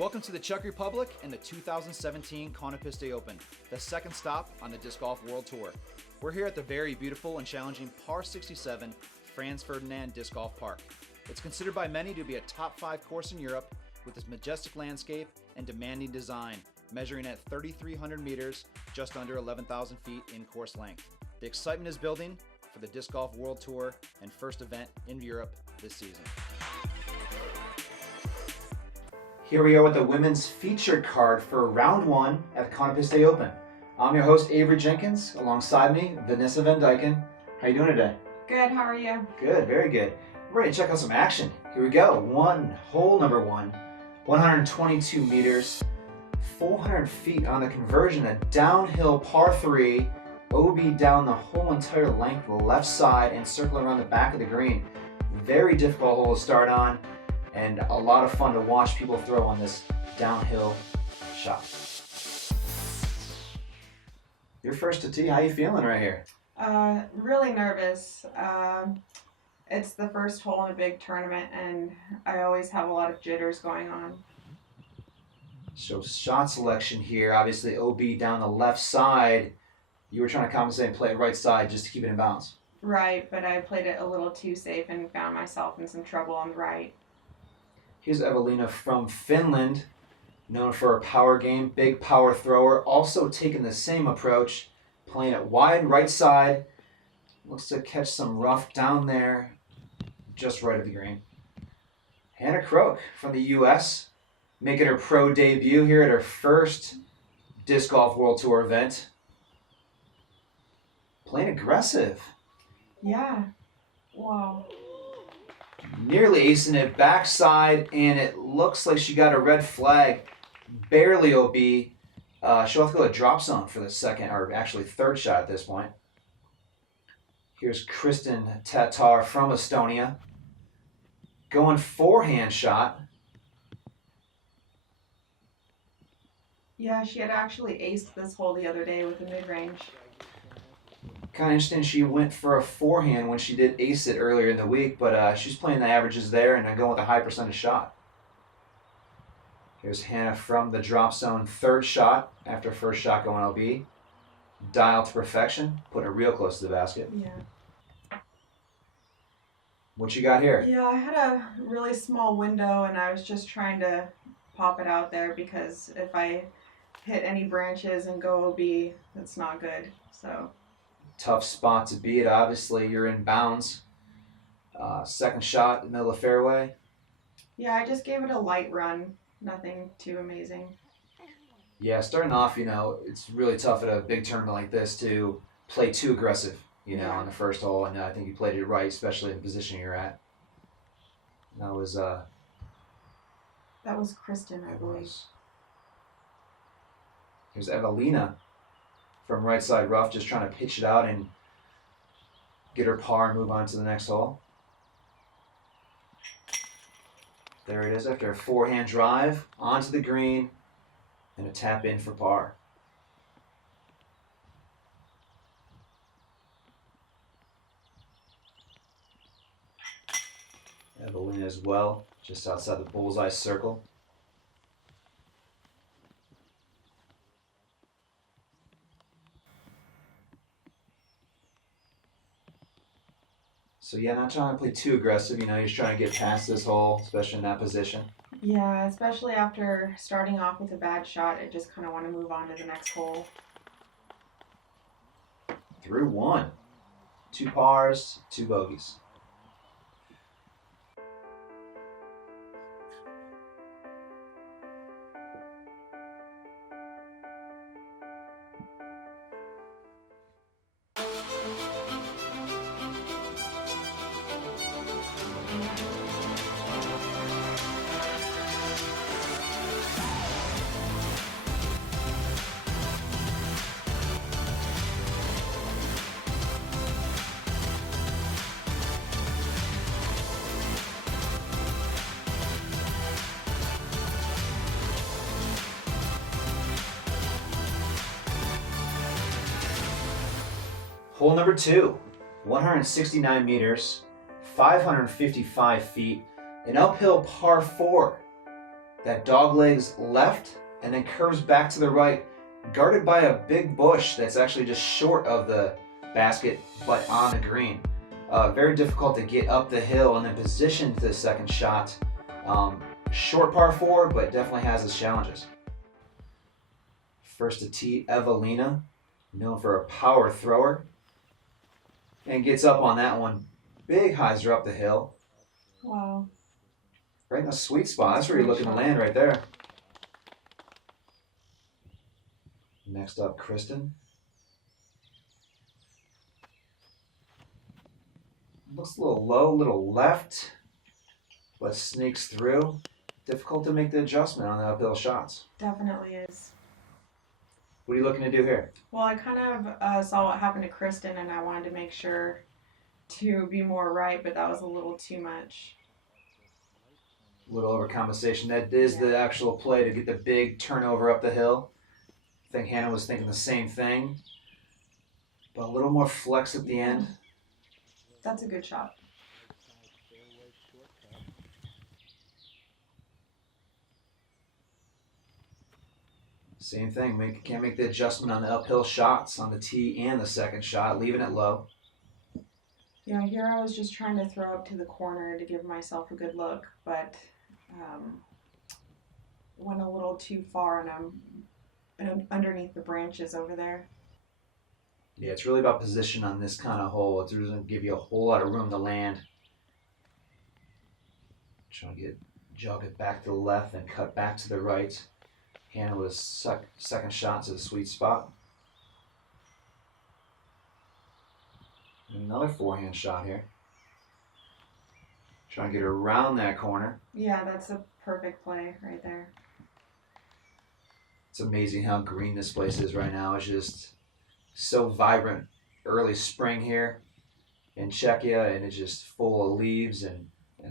Welcome to the Czech Republic and the 2017 Konopiště Open, the second stop on the Disc Golf World Tour. We're here at the very beautiful and challenging Par 67 Franz Ferdinand Disc Golf Park. It's considered by many to be a top 5 course in Europe with its majestic landscape and demanding design, measuring at 3,300 meters, just under 11,000 feet in course length. The excitement is building for the Disc Golf World Tour and first event in Europe this season. Here we are with the women's featured card for round one at the Konopiště Open. I'm your host, Avery Jenkins. Alongside me, Vanessa Van Dyken. How you doing today? Good, how are you? Good, very good. We're ready to check out some action. Here we go. Hole number one, 122 meters, 400 feet on the conversion, a downhill par 3, OB down the whole entire length, the left side, and circle around the back of the green. Very difficult hole to start on, and a lot of fun to watch people throw on this downhill shot. You're first to tee. How you feeling right here? Really nervous. It's the first hole in a big tournament, and I always have a lot of jitters going on. So shot selection here, obviously OB down the left side. You were trying to compensate and play it right side just to keep it in bounds. Right, but I played it a little too safe and found myself in some trouble on the right. Here's Eveliina from Finland, known for her power game, big power thrower, also taking the same approach, playing it wide right side. Looks to catch some rough down there, just right of the green. Hannah Croke from the US, making her pro debut here at her first Disc Golf World Tour event. Playing aggressive. Yeah. Wow. Nearly acing it backside, and it looks like she got a red flag. Barely OB. She'll have to go to drop zone for the second, or actually third shot at this point. Here's Kristin Tattar from Estonia. Going forehand shot. Yeah, she had actually aced this hole the other day with the mid-range. Kind of interesting, she went for a forehand when she did ace it earlier in the week, but she's playing the averages there and going with a high percentage shot. Here's Hannah from the drop zone, third shot after first shot going LB. Dial to perfection, putting it real close to the basket. Yeah. What you got here? Yeah, I had a really small window, and I was just trying to pop it out there because if I hit any branches and go OB, that's not good. So. Tough spot to be at. Obviously, you're in bounds. Second shot, in the middle of the fairway. Yeah, I just gave it a light run. Nothing too amazing. Yeah, starting off, it's really tough at a big tournament like this to play too aggressive, on the first hole. And I think you played it right, especially in the position you're at. That was Kristin, I believe. Here's Eveliina from right side rough, just trying to pitch it out and get her par and move on to the next hole. There it is after a forehand drive onto the green and a tap in for par. Eveliina as well, just outside the bullseye circle. So yeah, not trying to play too aggressive, you're just trying to get past this hole, especially in that position. Yeah, especially after starting off with a bad shot, I just kind of want to move on to the next hole. Through one. 2 pars, 2 bogeys. Hole number 2, 169 meters, 555 feet, an uphill par 4. That dog legs left and then curves back to the right, guarded by a big bush that's actually just short of the basket but on the green. Very difficult to get up the hill and then position to the second shot. Short par 4, but definitely has its challenges. First to tee, Eveliina, known for a power thrower, and gets up on that one. Big hyzer up the hill. Wow. Right in the sweet spot. That's where you're looking to land right there. Next up, Kristin. Looks a little low, a little left, but sneaks through. Difficult to make the adjustment on the uphill shots. Definitely is. What are you looking to do here? Well, I kind of saw what happened to Kristin, and I wanted to make sure to be more right, but that was a little too much. A little overcompensation. That is the actual play to get the big turnover up the hill. I think Hannah was thinking the same thing, but a little more flex at the end. That's a good shot. Same thing. Can't make the adjustment on the uphill shots on the tee and the second shot, leaving it low. Yeah, here I was just trying to throw up to the corner to give myself a good look, but went a little too far, and I'm underneath the branches over there. Yeah, it's really about position on this kind of hole. It doesn't give you a whole lot of room to land. Trying to jog it back to the left and cut back to the right. Hannah with a second shot to the sweet spot. Another forehand shot here. Trying to get around that corner. Yeah, that's a perfect play right there. It's amazing how green this place is right now. It's just so vibrant. Early spring here in Czechia, and it's just full of leaves and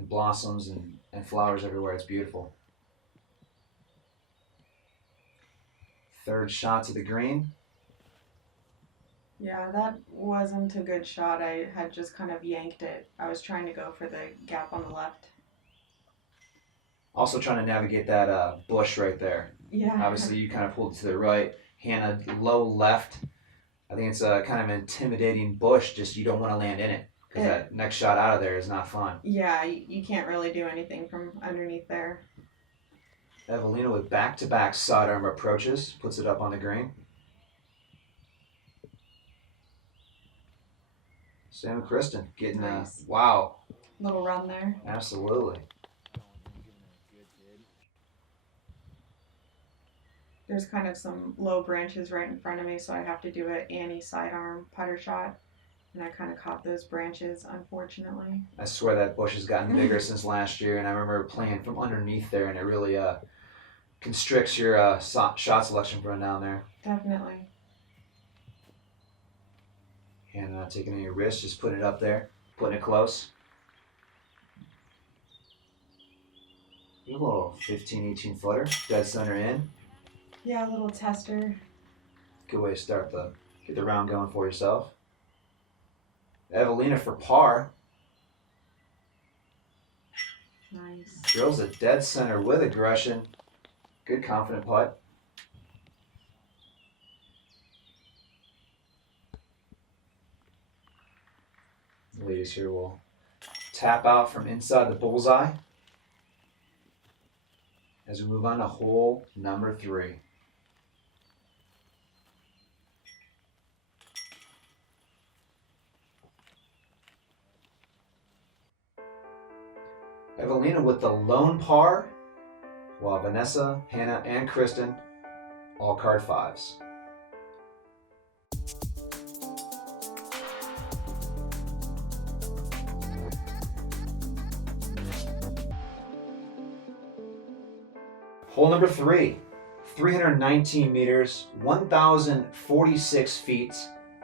blossoms and flowers everywhere. It's beautiful. Third shot to the green. Yeah, that wasn't a good shot. I had just kind of yanked it. I was trying to go for the gap on the left. Also trying to navigate that bush right there. Yeah. Obviously, you kind of pulled it to the right. Hannah, low left. I think it's a kind of intimidating bush. Just you don't want to land in it because that next shot out of there is not fun. Yeah, you can't really do anything from underneath there. Eveliina with back-to-back sidearm approaches. Puts it up on the green. Same with Kristin. Getting nice. Wow. Little run there. Absolutely. There's kind of some low branches right in front of me, so I have to do an Annie sidearm putter shot. And I kind of caught those branches, unfortunately. I swear that bush has gotten bigger since last year, and I remember playing from underneath there, and it really constricts your shot selection from down there. Definitely. And taking in your wrist, just putting it up there, putting it close. A little 15, 18 footer, dead center in. Yeah, a little tester. Good way to get the round going for yourself. Eveliina for par. Nice. Drills a dead center with aggression. Good confident putt. The ladies here will tap out from inside the bullseye as we move on to hole number 3. Eveliina with the lone par, while Vanessa, Hannah, and Kristin all card 5s. Hole number 3, 319 meters, 1,046 feet.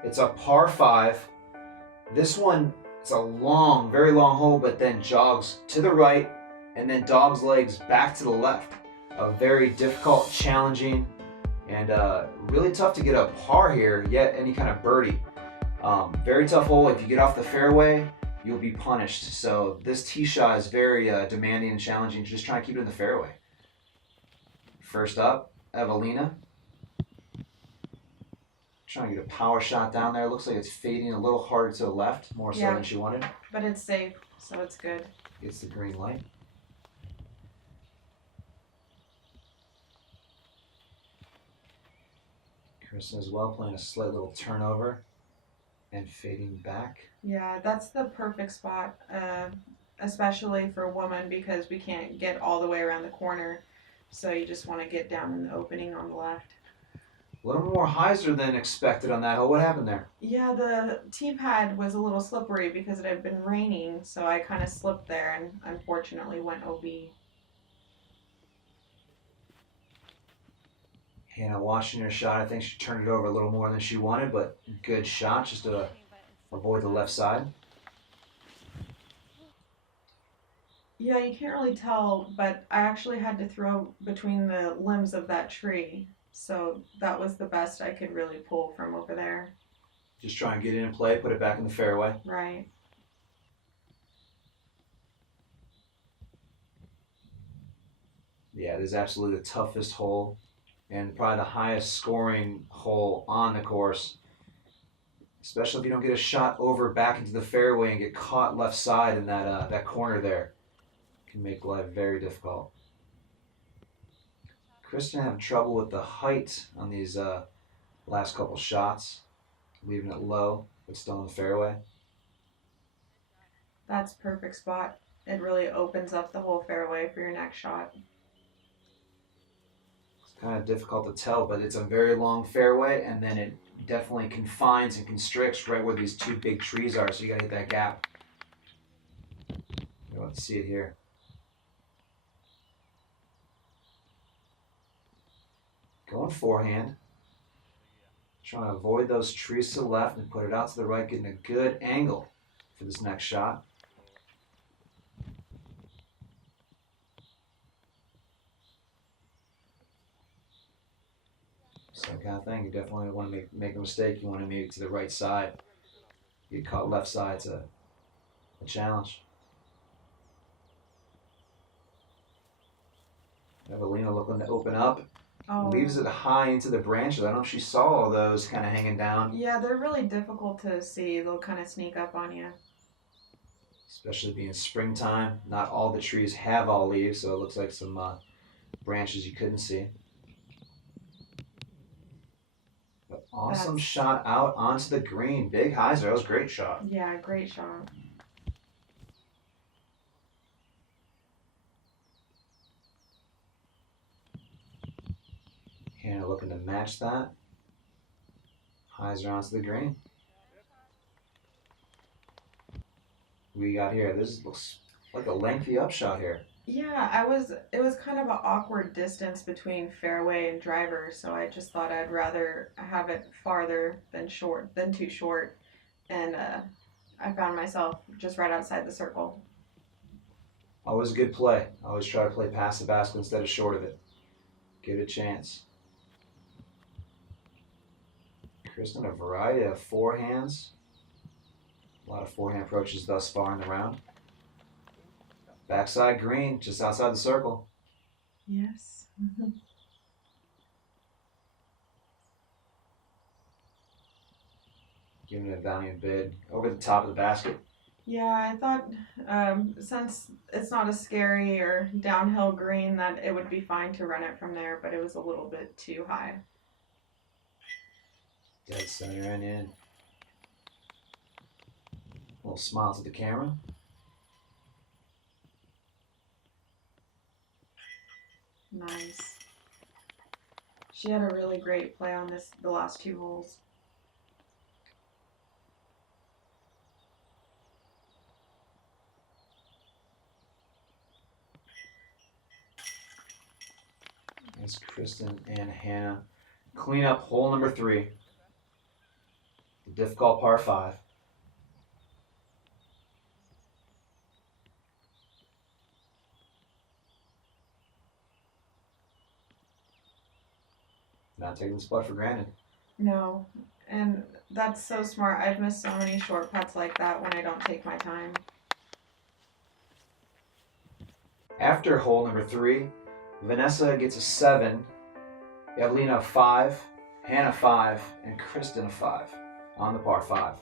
It's a par 5. This one, it's a long, very long hole, but then jogs to the right and then dog's legs back to the left. A very difficult, challenging, and really tough to get a par here, yet any kind of birdie. Very tough hole. If you get off the fairway, you'll be punished. So this tee shot is very demanding and challenging. Just trying to keep it in the fairway. First up, Eveliina. Trying to get a power shot down there. Looks like it's fading a little harder to the left, more so than she wanted. But it's safe, so it's good. Gets the green light. Kristin as well, playing a slight little turnover and fading back. Yeah, that's the perfect spot, especially for a woman, because we can't get all the way around the corner. So you just want to get down in the opening on the left. A little more hyzer than expected on that hole. What happened there? Yeah, the tee pad was a little slippery because it had been raining, so I kind of slipped there and unfortunately went OB. Hannah watching her shot. I think she turned it over a little more than she wanted, but good shot just to avoid the left side. Yeah, you can't really tell, but I actually had to throw between the limbs of that tree. So that was the best I could really pull from over there. Just try and get it in play, put it back in the fairway. Right. Yeah, it is absolutely the toughest hole and probably the highest scoring hole on the course. Especially if you don't get a shot over back into the fairway and get caught left side in that corner there. It can make life very difficult. Kristin having trouble with the height on these last couple shots, leaving it low, but still in the fairway. That's perfect spot. It really opens up the whole fairway for your next shot. It's kind of difficult to tell, but it's a very long fairway, and then it definitely confines and constricts right where these two big trees are, so you gotta hit that gap. You'll have to see it here. Going forehand. Trying to avoid those trees to the left and put it out to the right, getting a good angle for this next shot. Same kind of thing. You definitely want to make a mistake. You want to make it to the right side. Get caught left side's a challenge. Eveliina looking to open up. Oh. Leaves it high into the branches. I don't know if she saw all those kind of hanging down. Yeah, they're really difficult to see. They'll kind of sneak up on you. Especially being springtime. Not all the trees have all leaves, so it looks like some branches you couldn't see. But awesome shot out onto the green. Big hyzer. That was a great shot. Yeah, great shot. Hannah looking to match that. Hyzer onto the green. We got here. This looks like a lengthy upshot here. Yeah, it was kind of an awkward distance between fairway and driver, so I just thought I'd rather have it farther than too short. And I found myself just right outside the circle. Always a good play. Always try to play past the basket instead of short of it. Give it a chance. Kristin, a variety of forehands. A lot of forehand approaches thus far in the round. Backside green, just outside the circle. Yes. Giving it a valiant bid. Over the top of the basket. Yeah, I thought since it's not a scary or downhill green that it would be fine to run it from there, but it was a little bit too high. Dead center and in. Little smile to the camera. Nice. She had a really great play on the last two holes. That's Kristin and Hannah. Clean up hole number 3. The difficult par 5. Not taking this putt for granted. No, and that's so smart. I've missed so many short putts like that when I don't take my time. After hole number 3, Vanessa gets a 7, Eveliina a 5, Hannah 5, and Kristin a 5 on the par 5.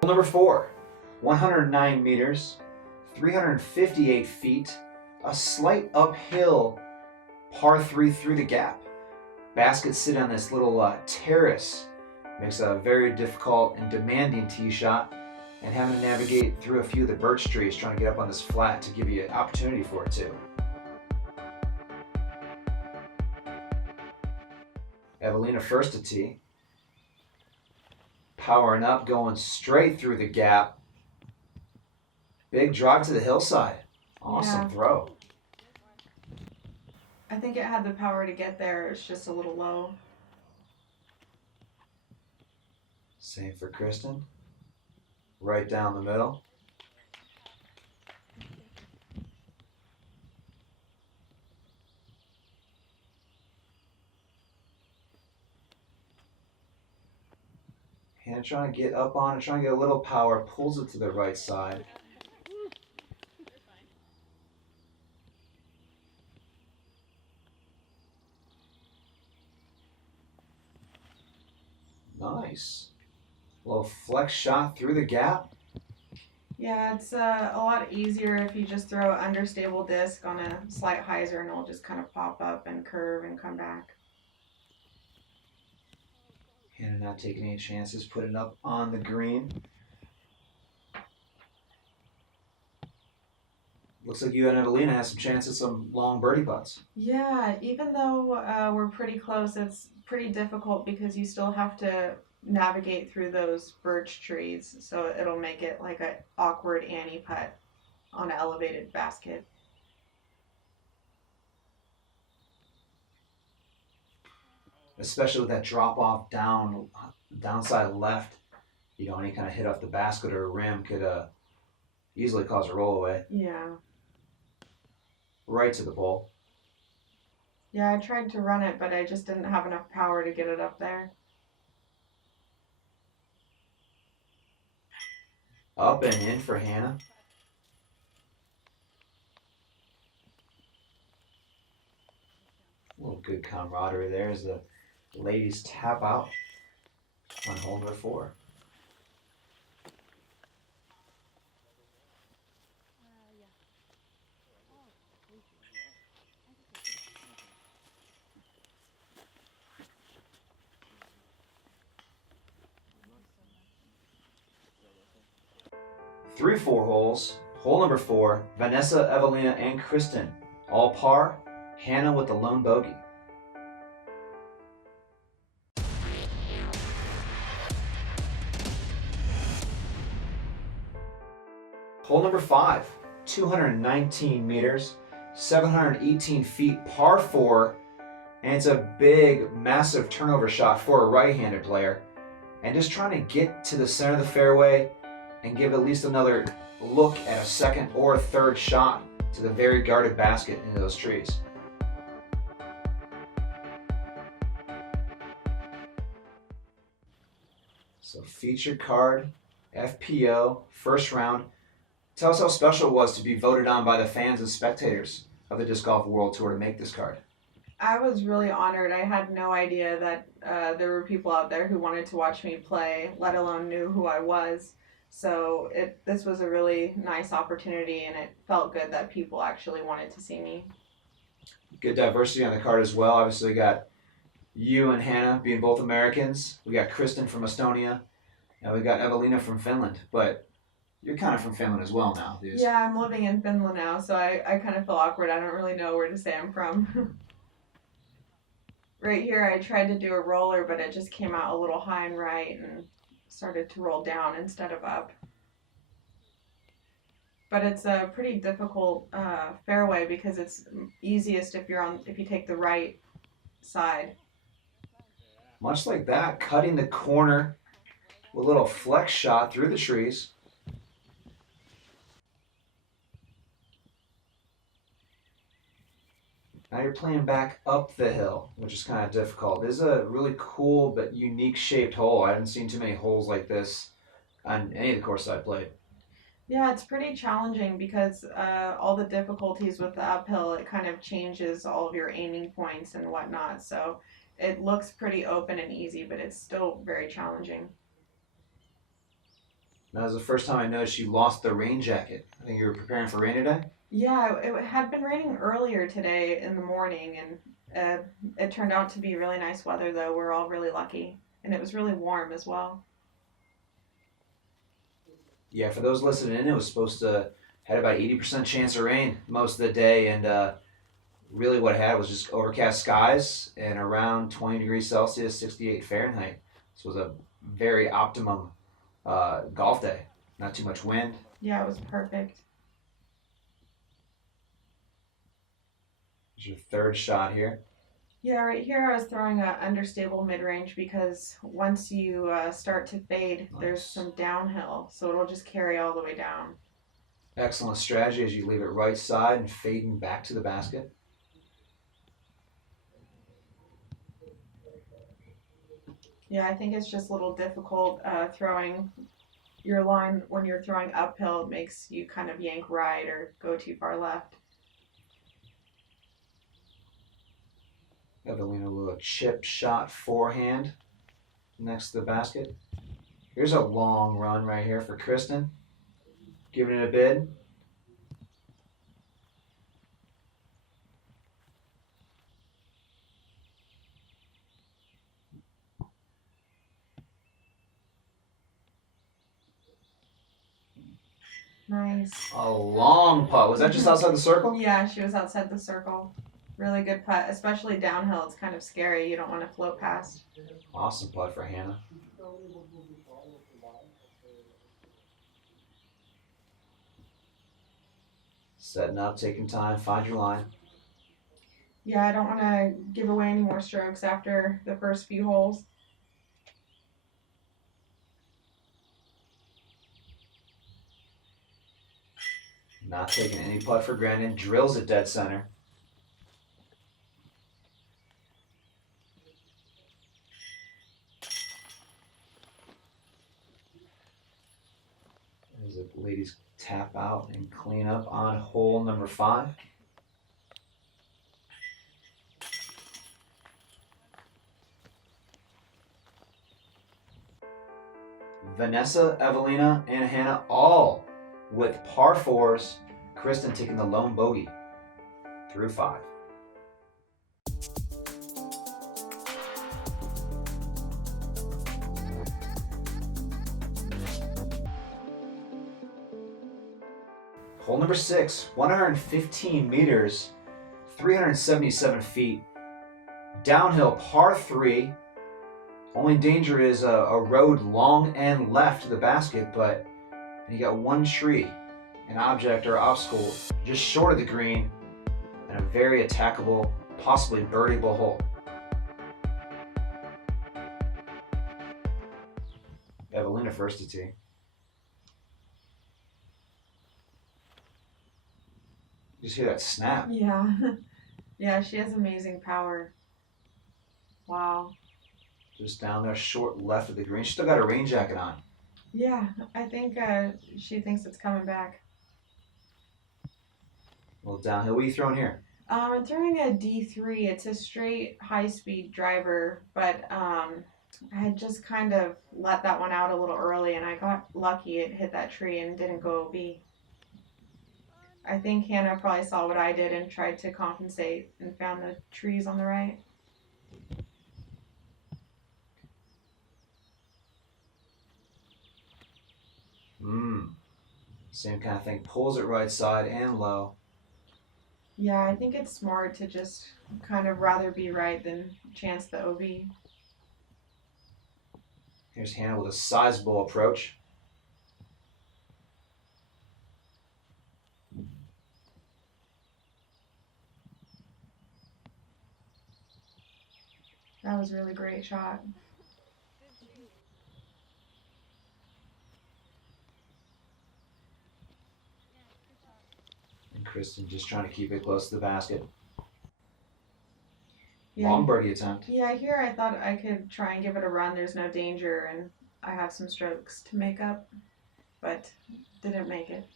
Hole number 4, 109 meters, 358 feet, a slight uphill par 3 through the gap. Baskets sit on this little terrace. Makes a very difficult and demanding tee shot, and having to navigate through a few of the birch trees trying to get up on this flat to give you an opportunity for it too. Eveliina first to tee. Powering up, going straight through the gap. Big drive to the hillside. Awesome throw. I think it had the power to get there. It's just a little low. Same for Kristin. Right down the middle. Hannah trying to get up on it, trying to get a little power, pulls it to the right side. Nice. A little flex shot through the gap. Yeah, it's a lot easier if you just throw an understable disc on a slight hyzer and it'll just kind of pop up and curve and come back. Hannah not taking any chances, putting it up on the green. Looks like you and Eveliina have some chances, some long birdie putts. Yeah, even though we're pretty close, it's pretty difficult because you still have to navigate through those birch trees, so it'll make it like an awkward Annie putt on an elevated basket. Especially with that drop off downside left, you know, any kind of hit off the basket or a rim could easily cause a rollaway. Yeah. Right to the pole. Yeah, I tried to run it, but I just didn't have enough power to get it up there. Up and in for Hannah. A little good camaraderie there as the ladies tap out on hole number 4. Three 4 holes. Hole number 4, Vanessa, Eveliina, and Kristin. All par. Hannah with the lone bogey. Hole number 5, 219 meters, 718 feet, par 4, and it's a big, massive turnover shot for a right-handed player. And just trying to get to the center of the fairway and give at least another look at a second or a third shot to the very guarded basket into those trees. So featured card, FPO, first round. Tell us how special it was to be voted on by the fans and spectators of the Disc Golf World Tour to make this card. I was really honored. I had no idea that there were people out there who wanted to watch me play, let alone knew who I was. So this was a really nice opportunity, and it felt good that people actually wanted to see me. Good diversity on the card as well. Obviously, we got you and Hannah being both Americans. We got Kristin from Estonia, and we got Eveliina from Finland. But you're kind of from Finland as well now. Yeah, I'm living in Finland now, so I kind of feel awkward. I don't really know where to say I'm from. Right here, I tried to do a roller, but it just came out a little high and right and started to roll down instead of up. But it's a pretty difficult fairway because it's easiest if you take the right side. Much like that, cutting the corner with a little flex shot through the trees. Now you're playing back up the hill, which is kind of difficult. This is a really cool but unique shaped hole. I haven't seen too many holes like this on any of the courses I played. Yeah, it's pretty challenging because all the difficulties with the uphill, it kind of changes all of your aiming points and whatnot. So it looks pretty open and easy, but it's still very challenging. That was the first time I noticed you lost the rain jacket. I think you were preparing for rain today? Yeah, it had been raining earlier today in the morning, and it turned out to be really nice weather, though. We're all really lucky. And it was really warm as well. Yeah, for those listening in, it was supposed to had about 80% chance of rain most of the day, and really what it had was just overcast skies and around 20 degrees Celsius, 68 Fahrenheit. This was a very optimum golf day. Not too much wind. Yeah, it was perfect. Here's your third shot here. Yeah, right here I was throwing a understable mid-range because once you start to fade, there's some downhill, so it'll just carry all the way down. Excellent strategy as you leave it right side and fading back to the basket. Yeah, I think it's just a little difficult throwing your line when you're throwing uphill. It makes you kind of yank right or go too far left. Eveliina with a chip shot forehand next to the basket. Here's a long run right here for Kristin. Giving it a bid. Nice. A long putt. Was that just outside the circle? Yeah, she was outside the circle. Really good putt, especially downhill. It's kind of scary. You don't want to float past. Awesome putt for Hannah. Setting up, taking time, find your line. Yeah, I don't want to give away any more strokes after the first few holes. Not taking any putt for granted. Drills it dead center. As the ladies tap out and clean up on hole number 5. Vanessa, Eveliina, and Hannah all with par 4s. Kristin taking the lone bogey through 5. Hole number 6, 115 meters, 377 feet. Downhill par 3. Only danger is a road long and left to the basket, but you got one tree, an object or obstacle just short of the green, and a very attackable, possibly birdieable hole. Eveliina first to tee. Just hear that snap. Yeah. Yeah, she has amazing power. Wow. Just down there, short left of the green. She still got a rain jacket on. Yeah, I think she thinks it's coming back. A little downhill. What are you throwing here? I'm throwing a D3. It's a straight high-speed driver, but I had just kind of let that one out a little early, and I got lucky. It hit that tree and didn't go OB. I think Hannah probably saw what I did and tried to compensate and found the trees on the right. Same kind of thing. Pulls it right side and low. Yeah, I think it's smart to just kind of rather be right than chance the OB. Here's Hannah with a sizable approach. That was a really great shot. And Kristin just trying to keep it close to the basket. Yeah. Long birdie attempt. Yeah, here I thought I could try and give it a run. There's no danger, and I have some strokes to make up, but didn't make it.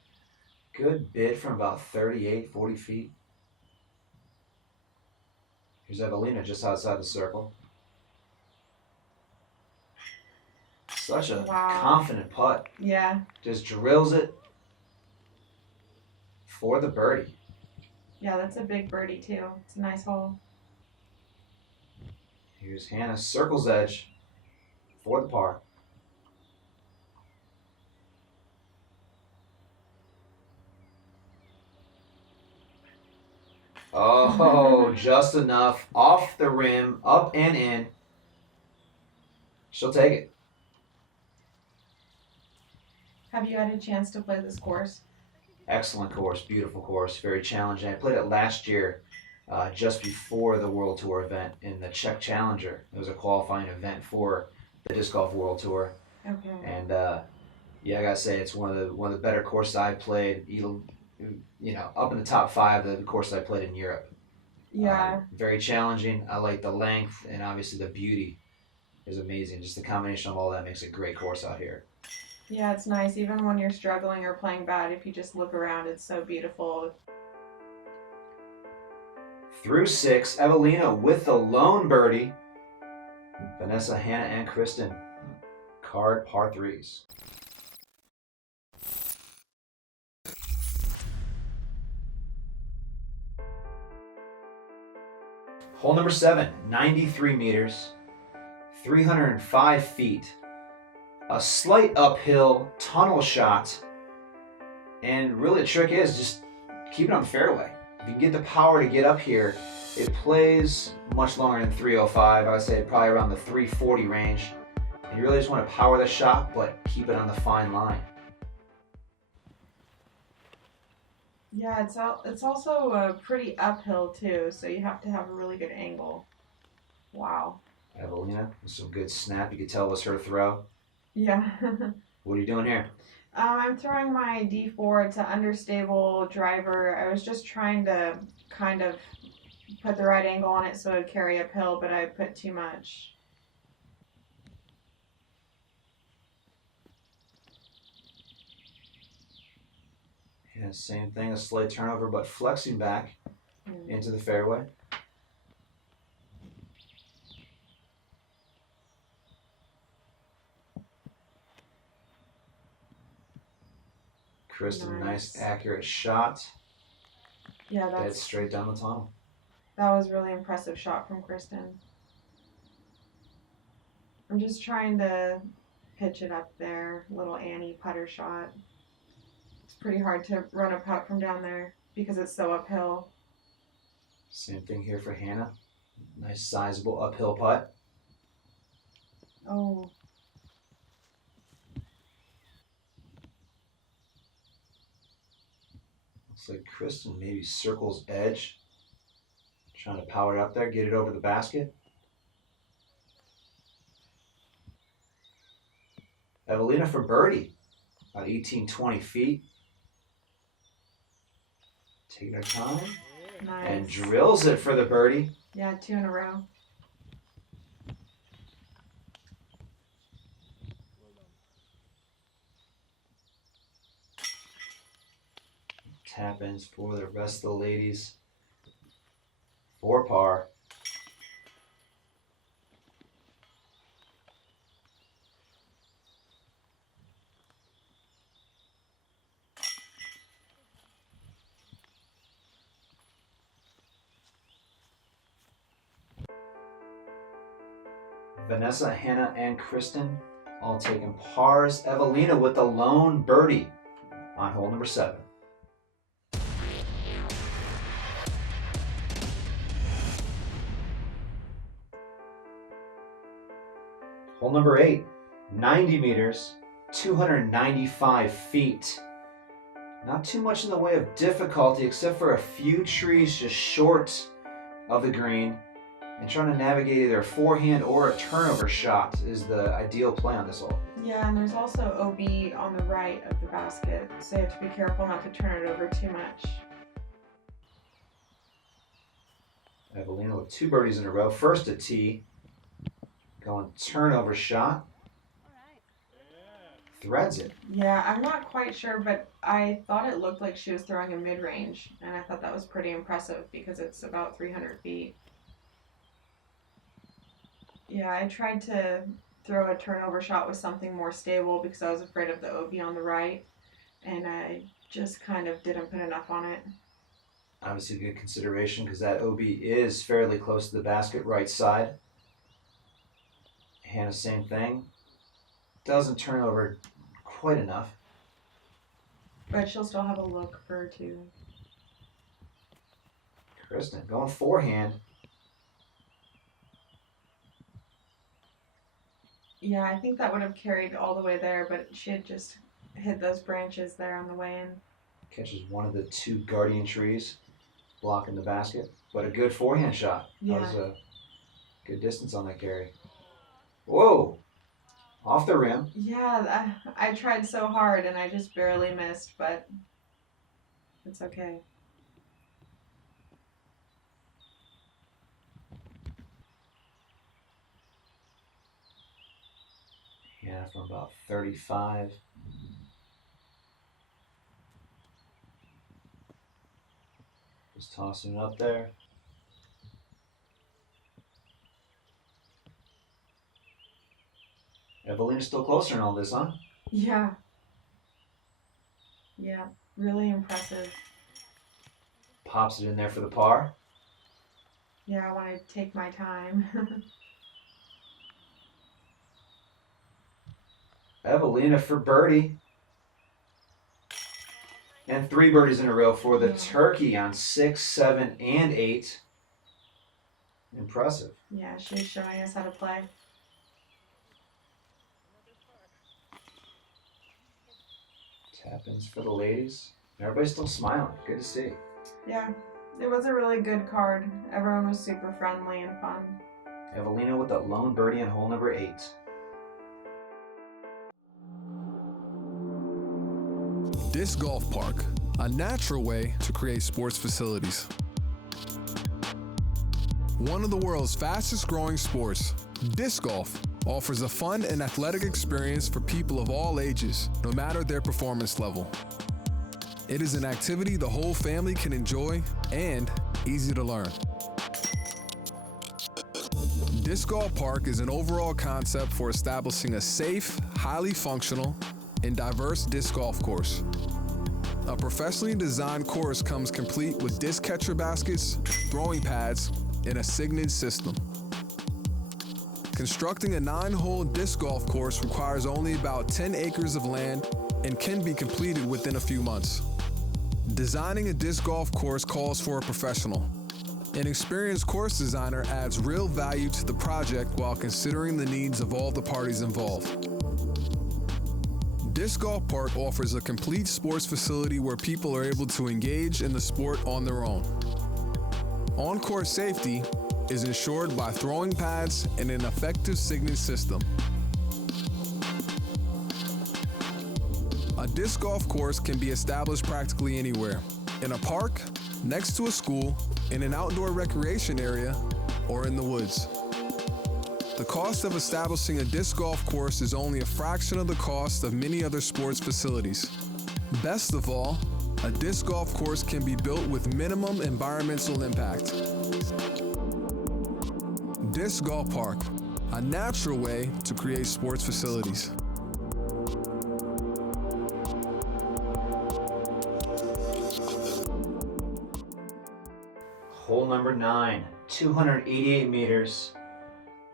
Good bid from about 38, 40 feet. Here's Eveliina just outside the circle. Such a confident putt. Yeah. Just drills it for the birdie. Yeah, that's a big birdie too. It's a nice hole. Here's Hannah, circle's edge for the par. Oh, just enough. Off the rim, up and in. She'll take it. Have you had a chance to play this course? Excellent course, beautiful course, very challenging. I played it last year, just before the World Tour event in the Czech Challenger. It was a qualifying event for the Disc Golf World Tour. Okay. And yeah, I gotta say it's one of the better courses I played. You know, up in the top 5 of the courses I played in Europe. Yeah. Very challenging. I like the length and obviously the beauty is amazing. Just the combination of all that makes a great course out here. Yeah, it's nice. Even when you're struggling or playing bad, if you just look around, it's so beautiful. Through 6, Eveliina with the lone birdie. Vanessa, Hannah, and Kristin card par 3s. Hole number 7, 93 meters, 305 feet. A slight uphill tunnel shot. And really the trick is just keep it on the fairway. If you get the power to get up here, it plays much longer than 305. I would say probably around the 340 range. And you really just want to power the shot, but keep it on the fine line. Yeah, it's also pretty uphill too, so you have to have a really good angle. Wow. Eveliina with some good snap. You could tell it was her throw. Yeah. What are you doing here? I'm throwing my D4. It's an understable driver. I was just trying to kind of put the right angle on it so it would carry uphill, but I put too much. Yeah, same thing, a slight turnover, but flexing back into the fairway. Kristin, nice accurate shot. Yeah, that's straight down the tunnel. That was a really impressive shot from Kristin. I'm just trying to pitch it up there, little Annie putter shot. It's pretty hard to run a putt from down there because it's so uphill. Same thing here for Hannah. Nice sizable uphill putt. Oh. Looks like Kristin maybe circles edge. Trying to power it up there, get it over the basket. Eveliina for birdie. About 18, 20 feet. Taking her time. Nice. And drills it for the birdie. Yeah, 2 in a row. Tap ins for the rest of the ladies. 4 par. Vanessa, Hannah, and Kristin all taking pars. Eveliina with the lone birdie on hole number 7. Hole number 8, 90 meters, 295 feet. Not too much in the way of difficulty except for a few trees just short of the green. And trying to navigate either a forehand or a turnover shot is the ideal play on this hole. Yeah, and there's also OB on the right of the basket, so you have to be careful not to turn it over too much. Eveliina with 2 birdies in a row. First a tee. Going turnover shot. threads it. Yeah, I'm not quite sure, but I thought it looked like she was throwing a mid-range, and I thought that was pretty impressive because it's about 300 feet. Yeah, I tried to throw a turnover shot with something more stable because I was afraid of the OB on the right, and I just kind of didn't put enough on it. Obviously a good consideration because that OB is fairly close to the basket right side. Hannah, same thing. Doesn't turn over quite enough. But she'll still have a look for 2. Kristin going forehand. Yeah, I think that would have carried all the way there, but she had just hit those branches there on the way in. Catches one of the 2 guardian trees blocking the basket. But a good forehand shot. Yeah. That was a good distance on that carry. Whoa! Off the rim. Yeah, I tried so hard and I just barely missed, but it's okay. Yeah, from about 35. Just tossing it up there. Eveliina's still closer in all this, huh? Yeah. Yeah, really impressive. Pops it in there for the par. Yeah, I want to take my time. Eveliina for birdie. And 3 birdies in a row for the Turkey on 6, 7, and 8. Impressive. Yeah, she's showing us how to play. Tap-ins for the ladies. Everybody's still smiling. Good to see. Yeah, it was a really good card. Everyone was super friendly and fun. Eveliina with that lone birdie on hole number 8. Disc Golf Park, a natural way to create sports facilities. One of the world's fastest growing sports, disc golf offers a fun and athletic experience for people of all ages, no matter their performance level. It is an activity the whole family can enjoy and easy to learn. Disc Golf Park is an overall concept for establishing a safe, highly functional, and diverse disc golf course. A professionally designed course comes complete with disc catcher baskets, throwing pads, and a signage system. Constructing a 9-hole disc golf course requires only about 10 acres of land and can be completed within a few months. Designing a disc golf course calls for a professional. An experienced course designer adds real value to the project while considering the needs of all the parties involved. Disc Golf Park offers a complete sports facility where people are able to engage in the sport on their own. On-course safety is ensured by throwing pads and an effective signage system. A disc golf course can be established practically anywhere, in a park, next to a school, in an outdoor recreation area, or in the woods. The cost of establishing a disc golf course is only a fraction of the cost of many other sports facilities. Best of all, a disc golf course can be built with minimum environmental impact. Disc Golf Park, a natural way to create sports facilities. Hole number 9, 288 meters,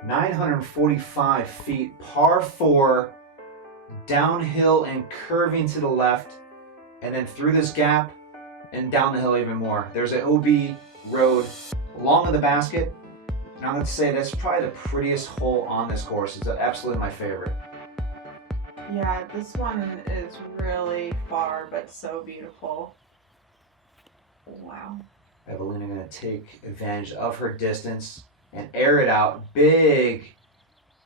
945 feet, par 4, downhill and curving to the left, and then through this gap and down the hill even more. There's an OB road along to the basket, and I'm going to say that's probably the prettiest hole on this course. It's absolutely my favorite. Yeah, this one is really far, but so beautiful. Wow. Eveliina going to take advantage of her distance and air it out. Big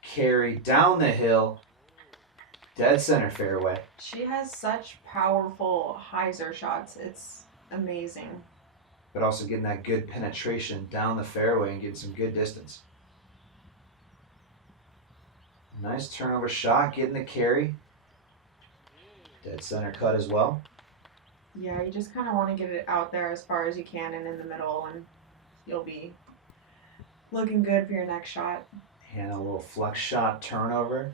carry down the hill. Dead center fairway. She has such powerful hyzer shots. It's amazing. But also getting that good penetration down the fairway and getting some good distance. Nice turnover shot, getting the carry. Dead center cut as well. Yeah, you just kind of want to get it out there as far as you can and in the middle, and you'll be looking good for your next shot. And a little flex shot turnover.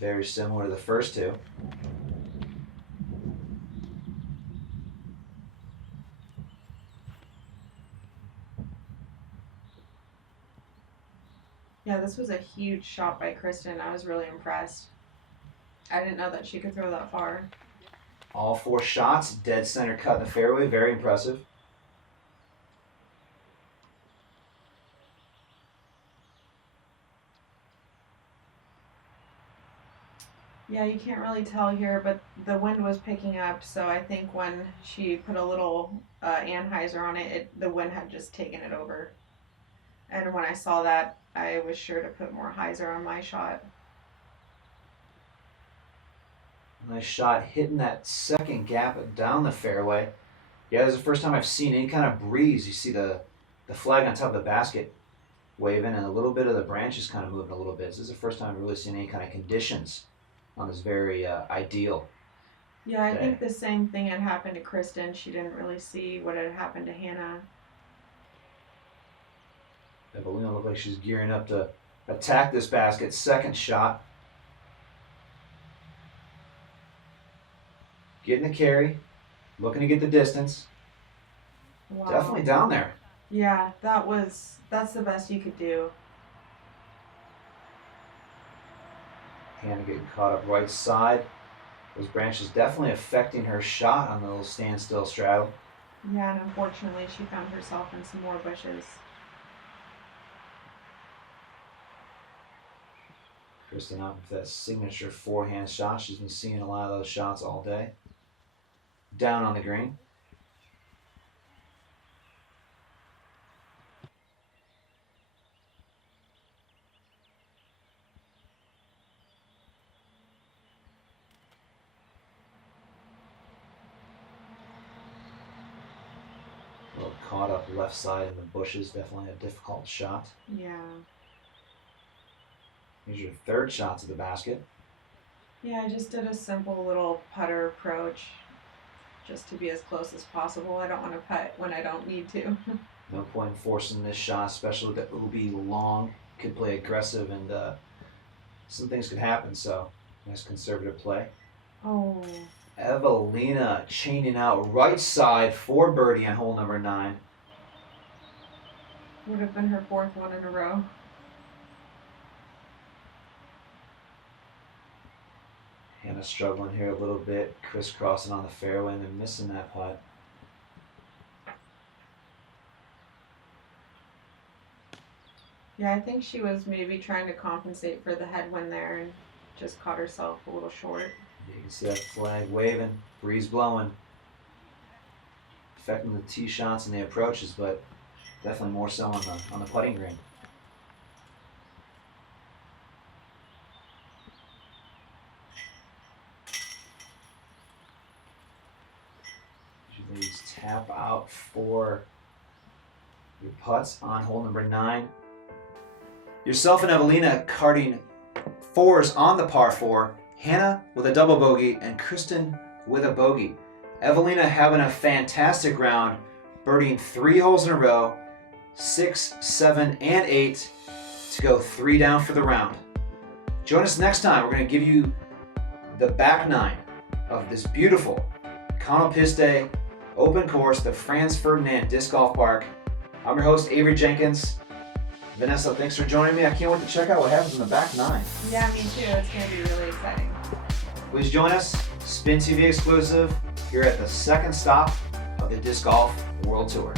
Very similar to the first two. Yeah, this was a huge shot by Kristin. I was really impressed. I didn't know that she could throw that far. All 4 shots, dead center cut in the fairway. Very impressive. Yeah, you can't really tell here, but the wind was picking up, so I think when she put a little anhyzer on it, the wind had just taken it over. And when I saw that, I was sure to put more hyzer on my shot. Nice shot hitting that second gap down the fairway. Yeah, this is the first time I've seen any kind of breeze. You see the flag on top of the basket waving and a little bit of the branches kind of moving a little bit. This is the first time I've really seen any kind of conditions on this very ideal Yeah, I day. think the same thing had happened to Kristin. She didn't really see what had happened to Hannah. Eveliina looks like she's gearing up to attack this basket. Second shot. Getting the carry. Looking to get the distance. Wow. Definitely down there. Yeah, that's the best you could do. Hannah getting caught up right side. Those branches definitely affecting her shot on the little standstill straddle. Yeah, and unfortunately she found herself in some more bushes. Kristin out with that signature forehand shot. She's been seeing a lot of those shots all day. Down on the green. A little caught up left side in the bushes. Definitely a difficult shot. Yeah. Here's your third shot to the basket. Yeah, I just did a simple little putter approach just to be as close as possible. I don't want to putt when I don't need to. No point in forcing this shot, especially that it will be long. Could play aggressive and some things could happen, so nice conservative play. Oh. Eveliina chaining out right side for birdie on hole number 9. Would have been her 4th one in a row. Hannah struggling here a little bit, crisscrossing on the fairway and then missing that putt. Yeah, I think she was maybe trying to compensate for the headwind there and just caught herself a little short. You can see that flag waving, breeze blowing, affecting the tee shots and the approaches, but definitely more so on the putting green. Usually just tap out for your putts on hole number 9. Yourself and Eveliina carding 4s on the par 4. Hannah with a double bogey and Kristin with a bogey. Eveliina having a fantastic round, birdieing 3 holes in a row, 6, 7, and 8 to go 3 down for the round. Join us next time. We're going to give you the back 9 of this beautiful Konopiście Open course, the Franz Ferdinand Disc Golf Park. I'm your host, Avery Jenkins. Vanessa, thanks for joining me. I can't wait to check out what happens in the back 9. Yeah, me too. It's going to be really exciting. Please join us, SpinTV exclusive, here at the second stop of the Disc Golf World Tour.